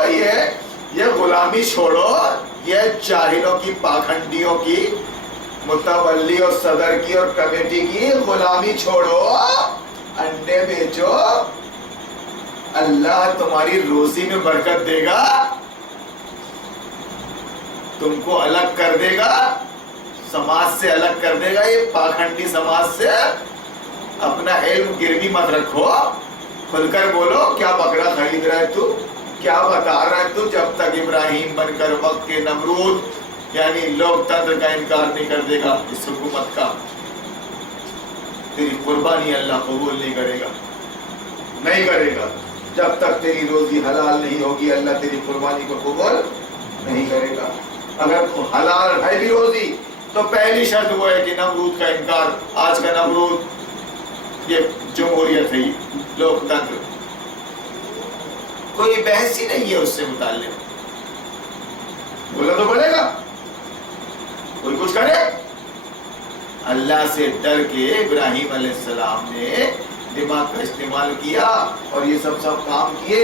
یہ غلامی چھوڑو، یہ جاہلوں کی پاکھنڈیوں کی متولی اور صدر کی اور کمیٹی کی غلامی چھوڑو، انڈے بیچو، اللہ تمہاری روزی میں برکت دے گا۔ تم کو الگ کر دے گا، سماج سے الگ کر دے گا، یہ پاکھنڈی سماج سے۔ اپنا علم گروی مت رکھو، کھل کر بولو کیا بکرا خرید رہا ہے تو، کیا بتا رہا ہے تو، جب تک ابراہیم بن کر وقت کے نمرود یعنی لوک تنتر کا انکار نہیں کر دے گا اس حکومت کا، تیری قربانی اللہ قبول نہیں کرے گا، نہیں کرے گا۔ جب تک تیری روزی حلال نہیں ہوگی اللہ تیری قربانی کو قبول نہیں کرے گا۔ اگر حلال ہے بھی روزی تو پہلی شرط وہ ہے کہ نمرود کا انکار۔ آج کا نمرود یہ جمہوریت ہے، لوک تنتر، کوئی بحث ہی نہیں ہے اس سے متعلق، بولا تو پڑے گا، کوئی کچھ کرے۔ اللہ سے ڈر کے ابراہیم علیہ السلام نے دماغ کا استعمال کیا اور یہ سب کام کیے،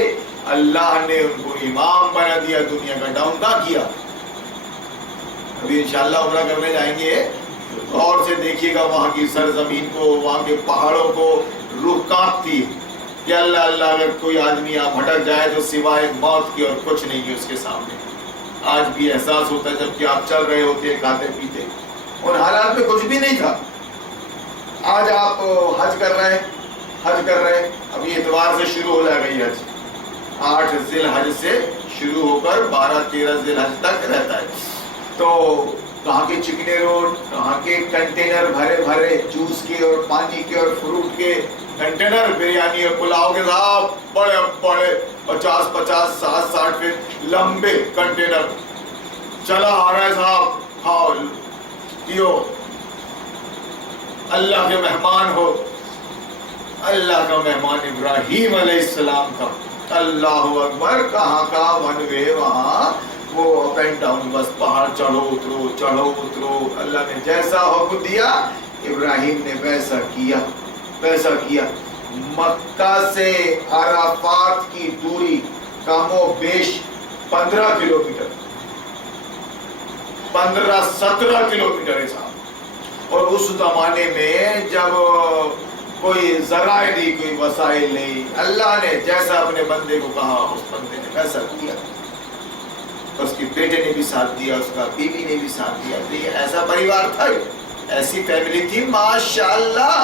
اللہ نے ان کو امام بنا دیا، دنیا کا ڈاؤنڈا کیا۔ ابھی انشاءاللہ عمرہ کرنے جائیں گے، غور سے دیکھیے گا وہاں کی سرزمین کو، وہاں کے پہاڑوں کو، روح کانپتی ہے کہ اللہ اللہ، اگر کوئی آدمی آپ بھٹک جائے تو سوائے موت کی اور کچھ نہیں ہے اس کے سامنے۔ آج بھی احساس ہوتا ہے جب کہ آپ چل رہے ہوتے ہیں کھاتے پیتے، اور حالات میں کچھ بھی نہیں تھا۔ آج آپ حج کر رہے ہیں، ابھی اتوار سے شروع ہو جائے گا یہ حج، 8 ذی الحج سے شروع ہو کر 12-13 ذی الحج تک رہتا ہے۔ تو کہاں کے چکنے روڈ، کہاں کے کنٹینر بھرے بھرے جوس کے اور پانی کے اور فروٹ کے کنٹینر، بریانی اور پلاؤ کے ساتھ بڑے بڑے 50-50 60-60 فٹ لمبے کنٹینر چلا آ رہا ہے صاحب، کھاؤ پیو، اللہ کے مہمان ہو۔ اللہ کا مہمان ابراہیم علیہ السلام تھا، اللہ اکبر، کہاں کا ون وے وہاں، وہ اپ اینڈ ڈاؤن، بس پہاڑ چڑھو اترو چڑھو اترو۔ اللہ نے جیسا حکم دیا ابراہیم نے ویسا کیا۔ مکہ سے عرفات کی دوری کم و بیش 15 کلومیٹر، 15-17 کلومیٹر ہے صاحب۔ اور اس زمانے میں جب کوئی ذرائع نہیں، کوئی وسائل نہیں، اللہ نے جیسا اپنے بندے کو کہا اس بندے نے ویسا کیا۔ اس کے بیٹے نے بھی ساتھ دیا، اس کا بیوی نے بھی ساتھ دیا۔ تو یہ ایسا پریوار تھا، ایسی فیملی تھی ماشاءاللہ،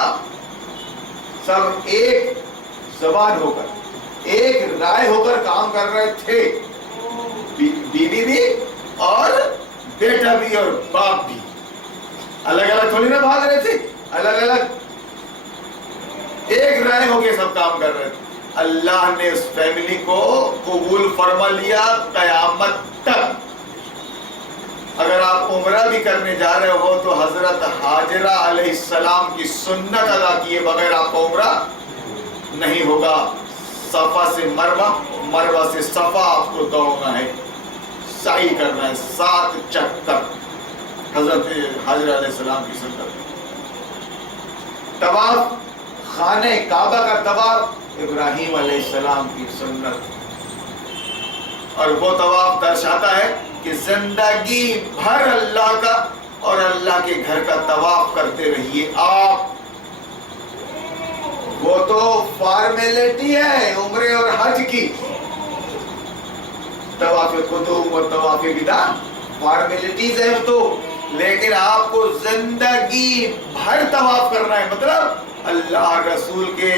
سب ایک زبان ہو کر، ایک رائے ہو کر کام کر رہے تھے، بیوی بھی اور بیٹا بھی اور باپ بھی، الگ الگ تھوڑی نہ بھاگ رہے تھے، الگ الگ ایک رائے ہو کے سب کام کر رہے تھے۔ اللہ نے اس فیملی کو قبول فرما لیا قیامت تک۔ اگر آپ عمرہ بھی کرنے جا رہے ہو تو حضرت حاجرہ علیہ السلام کی سنت ادا کیے بغیر آپ کو عمرہ نہیں ہوگا۔ صفا سے مروہ، مروہ سے صفا آپ کو دوڑنا ہے، سعی کرنا ہے 7 چکر، حضرت حاجرہ علیہ السلام کی سنت۔ طواف، خانہ کعبہ کا طواف ابراہیم علیہ السلام کی سنت، اور وہ طواف درشاتا ہے کہ زندگی بھر اللہ کا اور اللہ کے گھر کا طواف کرتے رہیے آپ۔ وہ تو فارمیلٹی ہے عمرے اور حج کی، طواف قدوم اور طواف وداع فارمیلٹیز ہیں تو، لیکن آپ کو زندگی بھر طواف کرنا ہے، مطلب اللہ رسول کے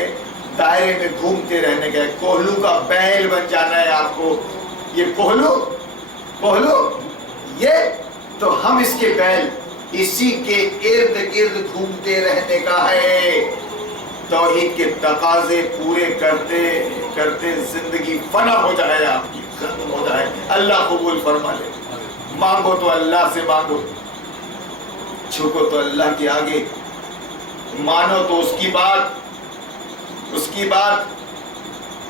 دائرے میں گھومتے رہنے کا، کوہلو کا بیل بن جانا ہے آپ کو۔ یہ کوہلو یہ تو ہم اس کے بیل، اسی کے ارد گرد گھومتے رہنے کا ہے۔ توحید کے تقاضے پورے کرتے کرتے زندگی فنا ہو جائے، آپ کی ختم ہو جائے، اللہ قبول فرما لے۔ مانگو تو اللہ سے مانگو، جھکو تو اللہ کے آگے، مانو تو اس کی بات۔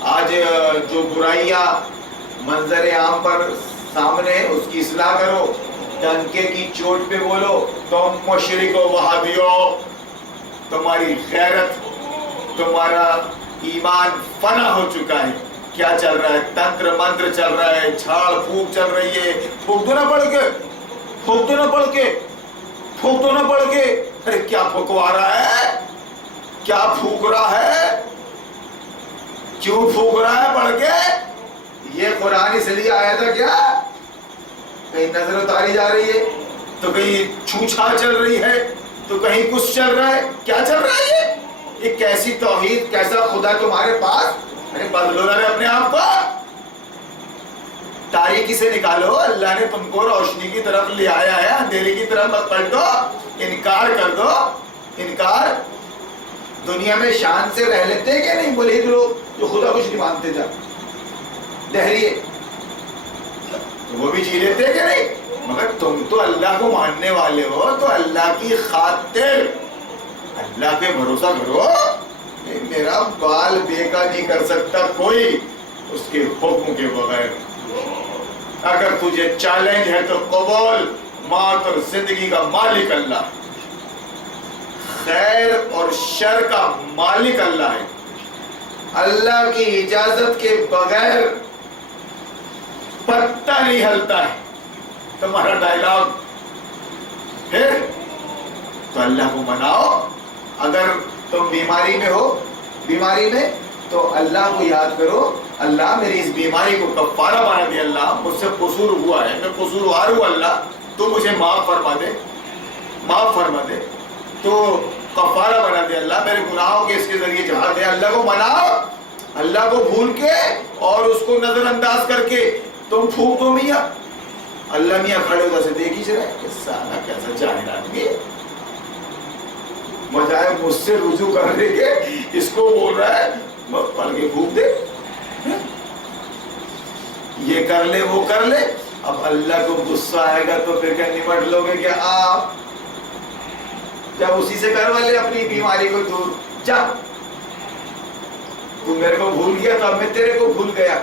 آج جو برائیاں منظر عام پر سامنے، اس کی اصلاح کرو، ڈنکے کی چوٹ پہ بولو تم مشرک و وہابیو، تمہاری غیرت، تمہارا ایمان فنا ہو چکا ہے۔ کیا چل رہا ہے؟ تنتر منتر چل رہا ہے، جھاڑ پھونک چل رہی ہے، پھونک دو نہ پڑھ کے، ارے کیا پھونکوا رہا ہے، کیا پھونک رہا ہے، کیوں پھونک رہا ہے پڑھ کے؟ یہ قرآن اس لیے آیا تھا کیا کہیں نظر اتاری جا رہی ہے، تو کہیں چھوچھا چل رہی ہے، تو کہیں کچھ چل رہا ہے. کیا چل رہا ہے یہ کیسی توحید، کیسا خدا تمہارے پاس؟ ارے بدلو نہ اپنے آپ کو، تاریکی سے نکالو. اللہ نے تم کو روشنی کی طرف لے آیا ہے، اندھیرے کی طرف مت پلٹ دو، انکار کر دو. انکار دنیا میں شان سے رہ لیتے کہ نہیں؟ بولے لوگ جو خدا کچھ نہیں مانتے جا دہریے وہ بھی جی لیتے کہ نہیں؟ مگر تم تو اللہ کو ماننے والے ہو، تو اللہ کی خاطر اللہ پہ بھروسہ کرو. میرا بال بیکا نہیں کر سکتا کوئی اس کے حکم کے بغیر. اگر تجھے چیلنج ہے تو قبول. موت اور زندگی کا مالک اللہ، خیر اور شر کا مالک اللہ ہے. اللہ کی اجازت کے بغیر پتہ نہیں ہلتا ہے. تمہارا ڈائلاگ پھر تو اللہ کو مناؤ. اگر تم بیماری میں ہو، بیماری میں، تو اللہ کو یاد کرو، اللہ میری اس بیماری کو کفارہ بنا دے. اللہ مجھ سے قصور ہوا ہے، میں قصوروار ہوں، اللہ تو مجھے معاف فرما دے، معاف فرما دے، تو کفارہ بنا دے. اللہ میرے گناہوں کے اس کے ذریعے جہاں دے. اللہ کو مناؤ. اللہ کو بھول کے اور اس کو نظر انداز کر کے تم پھونک دو میاں. اللہ میاں کھڑے ادھر سے دیکھ ہی رہے کہ سالہ کیسا جاہل آدمی ہے، بجائے مجھ سے رجوع کرنے کے اس کو بول رہا ہے مت پڑھ کے پھونک دے، یہ کر لے وہ کر لے. اب اللہ کو غصہ آئے گا تو پھر کیا نمٹ لو گے کہ آپ جب اسی سے کروا لے اپنی بیماری کو دور. جا تو میرے کو بھول گیا تو اب میں تیرے کو بھول گیا.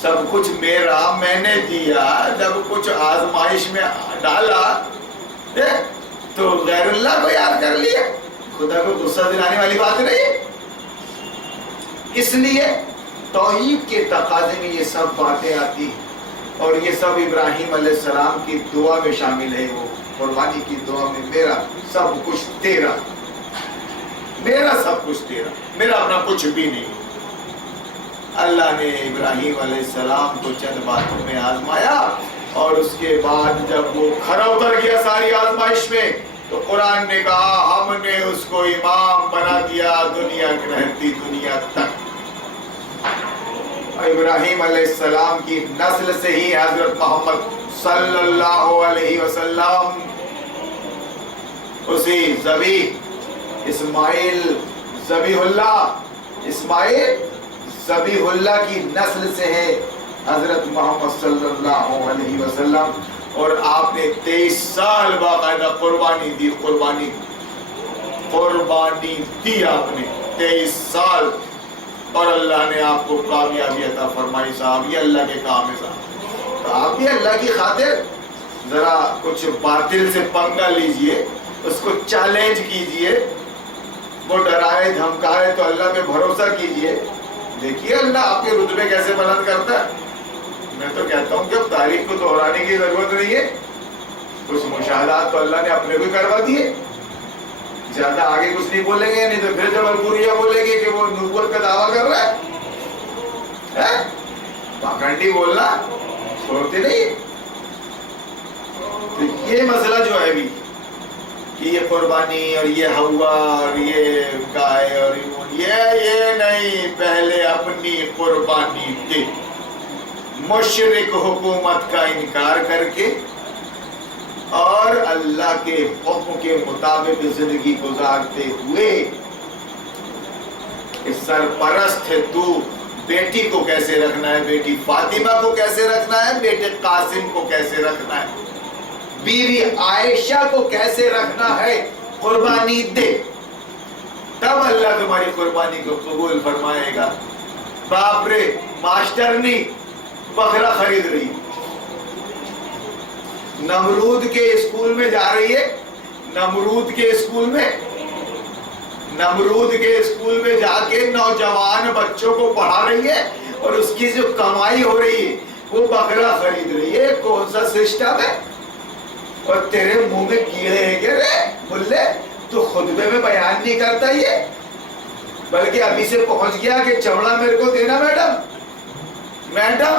سب کچھ میرا، میں نے دیا. جب کچھ آزمائش میں ڈالا تو غیر اللہ کو یاد کر لیا. خدا کو غصہ دلانے والی بات نہیں. اس لیے توحید کے تقاضے میں یہ سب باتیں آتی ہیں، اور یہ سب ابراہیم علیہ السلام کی دعا میں شامل ہے. وہ قربانی کی دعا میں میرا سب کچھ تیرا، میرا سب کچھ تیرا، میرا اپنا کچھ بھی نہیں. اللہ نے ابراہیم علیہ السلام کو چند باتوں میں آزمایا، اور اس کے بعد جب وہ کھرا اتر گیا ساری آزمائش میں تو قرآن نے کہا ہم نے اس کو امام بنا دیا دنیا کی رہتی دنیا تک. ابراہیم علیہ السلام کی نسل سے ہی حضرت محمد صلی اللہ علیہ وسلم اسی اسماعیل ذبیح اللہ کی نسل سے ہے حضرت محمد صلی اللہ علیہ وسلم. اور آپ نے 23 سال باقاعدہ قربانی دی آپ نے 23 سال، اور اللہ نے آپ کو کامیابی عطا فرمائی. صاحب یہ اللہ کے کام ہے صاحب. تو آپ بھی اللہ کی خاطر ذرا کچھ باطل سے پنگا لیجئے، اس کو چیلنج کیجئے. وہ ڈرائے دھمکائے تو اللہ پہ بھروسہ کیجئے. دیکھیے اللہ آپ کے رتبے کیسے بلند کرتا ہے. میں تو کہتا ہوں کہ اب تاریخ کو دہرانے کی ضرورت نہیں ہے. کچھ مشاہدات تو اللہ نے اپنے کو کروا دیے. زیادہ آگے کچھ نہیں بولیں گے، نہیں تو پھر جب الپوریا بولیں گے کہ وہ نبوت کا دعویٰ کر رہا ہے. پاکھنڈی بولنا چھوڑتے نہیں. تو یہ مسئلہ جو ہے بھی کہ یہ قربانی اور یہ ہوا اور یہ گائے اور یہ نہیں، پہلے اپنی قربانی دے. مشرک حکومت کا انکار کر کے اور اللہ کے حکم کے مطابق زندگی گزارتے ہوئے سرپرست ہے تو. بیٹی کو کیسے رکھنا ہے، بیٹی فاطمہ کو کیسے رکھنا ہے، بیٹے قاسم کو کیسے رکھنا ہے، بیوی عائشہ کو کیسے رکھنا ہے، قربانی دے. تب اللہ تمہاری قربانی کو قبول فرمائے گا. باپ رے ماسٹرنی بکرا خرید رہی، نمرود کے اسکول میں جا رہی ہے، نمرود کے اسکول میں جا کے نوجوان بچوں کو پڑھا رہی ہے، اور اس کی جو کمائی ہو رہی ہے وہ بکرا خرید رہی ہے. کون سا سسٹم ہے؟ اور تیرے منہ میں کیڑے ہیں کیا رے ملے؟ تو خطبے میں بیان نہیں کرتا یہ، بلکہ ابھی سے پہنچ گیا کہ چوڑا میرے کو دینا میڈم.